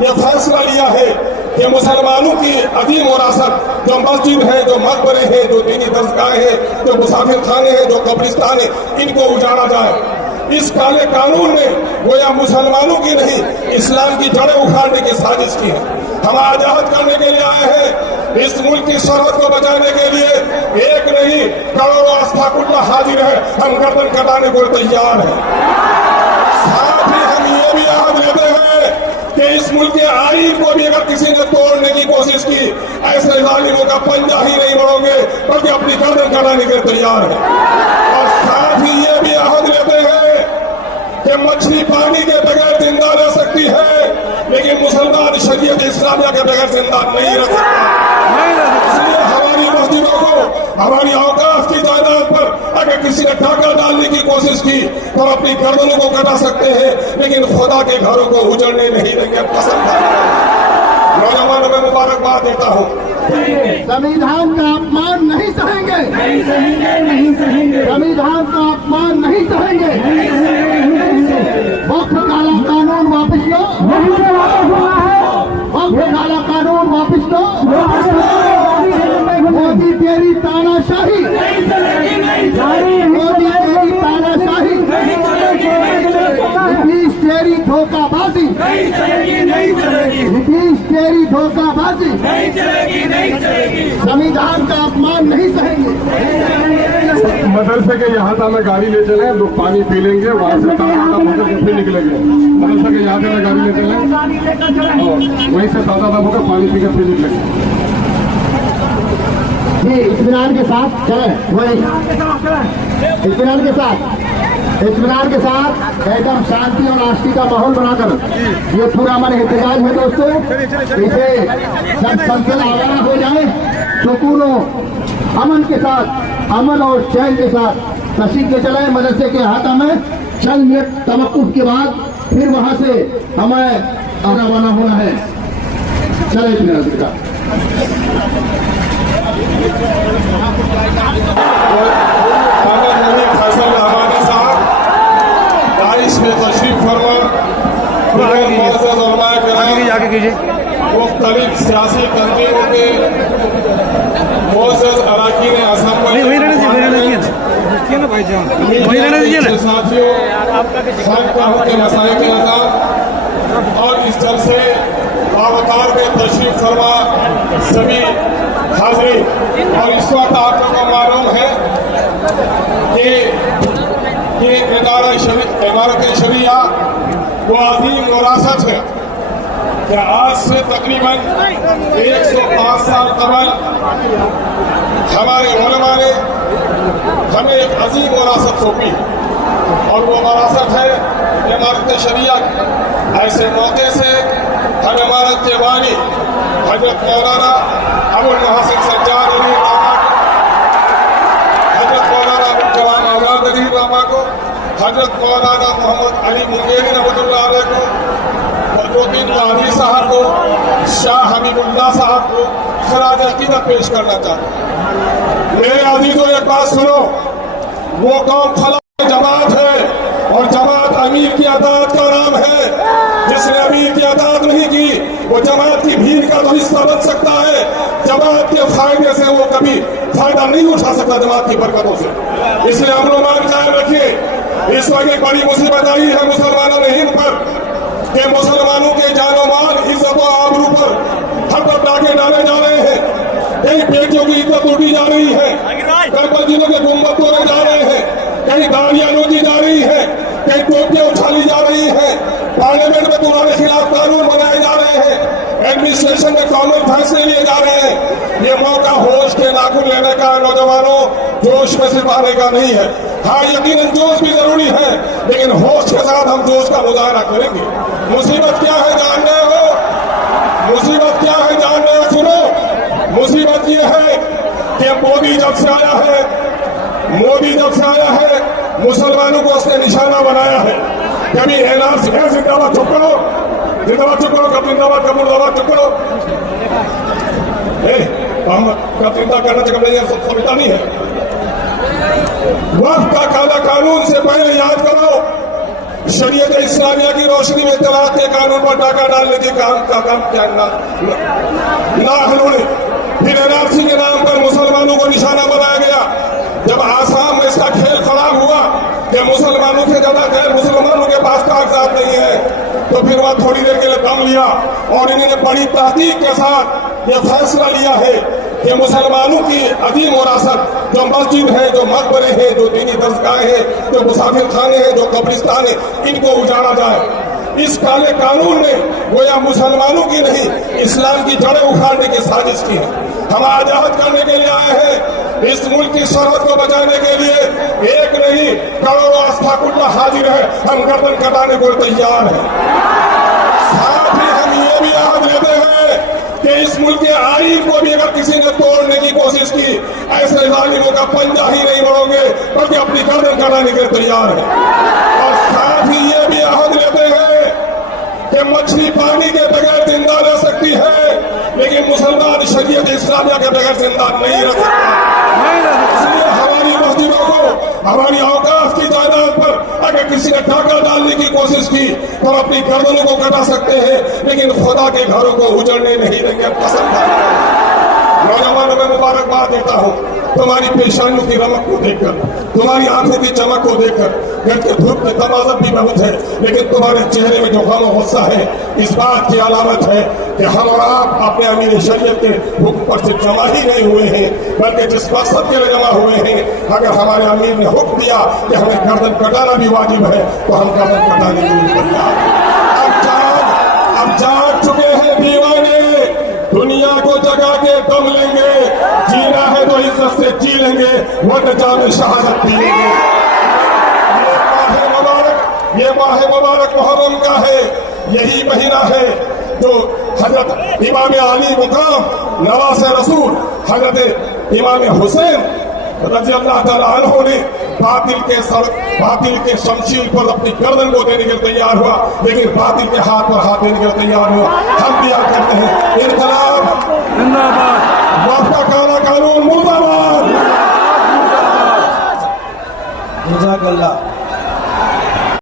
یہ فیصلہ لیا ہے کہ مسلمانوں کی عظیم وراثت جو مسجد ہے، جو مقبرے ہیں، جو دینی درسگاہیں ہیں، جو مسافر خانے ہیں، جو قبرستان ہیں، ان کو اجاڑا جائے۔ اس کالے قانون نے گویا مسلمانوں کی نہیں، اسلام کی جڑیں اکھاڑنے کی سازش کی ہے۔ ہم آزاد کرنے کے لیے آئے ہیں، اس ملک کی سرحد کو بچانے کے لیے ایک نہیں کروڑوں استغفراللہ حاضر ہے، ہم گردن کٹانے کو تیار ہیں۔ ساتھ ہی ہم یہ بھی یاد لیتے ہیں کہ اس ملک کے آئین کو بھی اگر کسی نے توڑنے کی کوشش کی، ایسے ظالموں کا پنجہ ہی نہیں مڑو گے بلکہ اپنی گردن کٹانے کے تیار ہیں۔ اور ساتھ ہی یہ بھی یاد لیتے ہیں کہ مچھلی پانی کے بغیر زندہ رہ سکتی ہے لیکن مسلمان شریعت اسلامیہ کے بغیر زندہ نہیں رہ سکتا۔ اس لیے ہماری مسجدوں کو، ہماری اوقاف کی جائیداد پر اگر کسی نے ڈاکہ ڈالنے کی کوشش کی تو اپنی گردنوں کو کٹا سکتے ہیں لیکن خدا کے گھروں کو اجڑنے نہیں دیں گے۔ پسند نوجوانوں میں مبارکباد دیتا ہوں۔ संविधान का अपमान नहीं सहेंगे, नहीं सहेंगे, नहीं सहेंगे, संविधान का अपमान नहीं सहेंगे। वक्त काला कानून वापस लो, वक्त काला कानून वापस लो। मोदी तेरी तानाशाही, मोदी तेरी तानाशाही, नीतीश तेरी धोखाबाजी, नीतीश तेरी धोखाबाजी, संविधान का अपमान नहीं सहेंगे। मदरसे के यहाँ था मैं गाड़ी ले चले, लोग पानी पी लेंगे, वहाँ से ताजा फिर निकलेंगे। मदरसे के यहाँ से मैं गाड़ी ले चले और वहीं से ताजा होकर पानी पी कर फिर निकलेंगे। जी इत्मीनान के साथ चलें, वही इत्मीनान के साथ एकदम शांति और आस्था का माहौल बनाकर ये पूरा हमारे एहतजाज है दोस्तों। इसे जब संसद आगाह हो जाए सुकून और अमन के साथ, अमन और चैन के साथ तशरीफ ले चले। मदरसे के अहाता में चंद मिनट तवक्कुफ के बाद फिर वहां से हमें रवाना होना है। चले इत्मीनान के साथ। में तशरीफ फरमा मुख्तलिफ सियासी तंजीमों के मोअज़्ज़ज़ अरकान असेंबली साथियों, खानकाहों के मसाइल के नज़ार और इस जलसे बावकार में तशरीफ फरमा सभी हाज़रीन। और इस वक्त आप लोगों को मालूम है कि ये इमारत शरिया वो अजीम विरासत है कि आज से तकरीबन 105 साल कबल हमारे उलमा ने हमें एक अजीम विरासत सौंपी और वो विरासत है इमारत शरिया। ऐसे मौके से हम इमारत के वाली हजरत मौलाना अबुल मोहसिन सज्जाद अली रामा को, हजरत मौलाना मोहम्मद अली मुंगेरी रहमतुल्लाह अलैह को, बदरुद्दीन कादी साहब को, शाह हमीदुल्लाह साहब को खराज अकीदत पेश करना चाहता हूं। मेरे अजीजों एक बात सुनो, वो कौम फला जमात है और जमात अमीर की अताअत का नाम है। जिसने अमीर की अताअत नहीं की वो जमात की भीड़ का तो हिस्सा बन सकता है, जमात के फायदे से वो कभी फायदा नहीं उठा सकता जमात की बरकतों से। इसलिए हम लोग मान कायम रखिए। इस वक्त एक बड़ी मुसीबत आई है मुसलमानों ने हिंद पर कि मुसलमानों के जानो माल, इज्जत और आबरू पर हर पर डाके डाले जा रहे हैं। कई बेटियों की इज्जत लूटी जा रही है, कई मस्जिदों के गुंबद तोड़े जा रहे हैं, कई गाड़ियां लूटी जा रही है, कई टोपियां उछाली जा रही है, पार्लियामेंट में तुम्हारे खिलाफ कानून बनाए जा रहे हैं, एडमिनिस्ट्रेशन में कॉमन फैसले लिए जा रहे हैं। ये मौका होश के नाखून लेने का, नौजवानों जोश में सिर्फ आने का नहीं है। हाँ यकीनन जोश भी जरूरी है लेकिन होश के साथ हम जोश का मुजाहरा करेंगे। मुसीबत क्या है जानने हो, मुसीबत क्या है जानने हो, सुनो। मुसीबत ये है कि मोदी जब से आया है मुसलमानों को उसने निशाना बनाया है। कभी एनआरसी है जिंदाबाद चुप करो, कब जिंदाबाद कब मुर्दाबाद चुप करो। हम कब चिंता करना चाहिए, कब नहीं, सब समझता नहीं है। वक्त का काला कानून से पहले याद करो शरीयत इस्लामिया की रोशनी में तलाक के कानून पर डाका डालने के काम का काम क्या नाहलों ने फिर एनआरसी के नाम पर मुसलमानों को निशाना बनाया गया। जब आसाम में इसका खेल खराब हुआ कि मुसलमानों से ज्यादा गैर मुसलमानों के पास कागजात नहीं है, तो फिर वह थोड़ी देर के लिए दम लिया और इन्होंने बड़ी तहकीक के साथ यह फैसला लिया है कि मुसलमानों की अदीम विरासत जो मस्जिद है, जो मकबरे हैं, जो दीनी दरगाहें हैं, जो मुसाफिर खाने हैं, जो कब्रिस्तान है, इनको उजाड़ा जाए। इस काले कानून ने गोया मुसलमानों की नहीं इस्लाम की जड़ें उखाड़ने की साजिश की है। हम आजाद करने के लिए आए हैं, इस मुल्क की सरहद को बचाने के लिए एक नहीं करोड़ों अस्थाकुल्ला हाजिर है, हम गर्दन कटाने को तैयार हैं। साथ ही हम ये भी याद लेते हैं कि इस मुल्क के आईन को भी अगर किसी ने तोड़ने की कोशिश की, ऐसे जालिमों का पंजा ही नहीं बढ़ोगे बल्कि अपनी गर्दन कटाने के लिए तैयार है। और साथ ही ये भी याद लेते हैं कि मछली पानी के बगैर जिंदा रह सकती है, लेकिन मुसलमान शरीयत इस्लामिया के बगैर जिंदा नहीं रह सकता। इसलिए हमारी मस्जिदों को, हमारी औकाफ की जायदाद पर अगर किसी ने डाका डालने की कोशिश की तो अपनी गर्दनों को कटा सकते हैं, लेकिन खुदा के घरों को उजड़ने नहीं देंगे। पसंद है नौजवानों में मुबारकबाद देता हूँ तुम्हारी पेशानियों की रमक को देखकर, तुम्हारी आंखों की चमक को देखकर। घर के धूप की तमाजत भी बहुत है, लेकिन तुम्हारे चेहरे में जो गम और गुस्सा है इस बात की अलामत है कि हम और आप अपने अमीर शरीयत के हुक्म पर से जमा ही नहीं हुए हैं, बल्कि जिस मकसद के लिए जमा हुए हैं। अगर हमारे अमीर ने हुक्म दिया कि हमें गर्दन कटाना भी वाजिब है तो हम गर्दन कटाने के लिए तैयार हैं। अब जाग चुके हैं दीवाने, दुनिया को जगा के दम लेंगे, जीना है तो इज्जत से जी लेंगे, वरना जान शहादत पी लेंगे। ये माह मुबारक मुहर्रम का है, यही महीना है जो हजरत इमाम अली मुकाम नवासे रसूल हजरत इमाम हुसैन रजी अल्लाह ताला अन्हु ने बातिल के शमशीर पर अपनी गर्दन को देने के लिए तैयार हुआ, लेकिन बातिल के हाथ पर हाथ देने के लिए तैयार हुआ। हम दिया करते हैं इनकलाब जिंदाबाद, वक्फ का काला कानून मुर्दाबाद। जज़ाकल्लाह।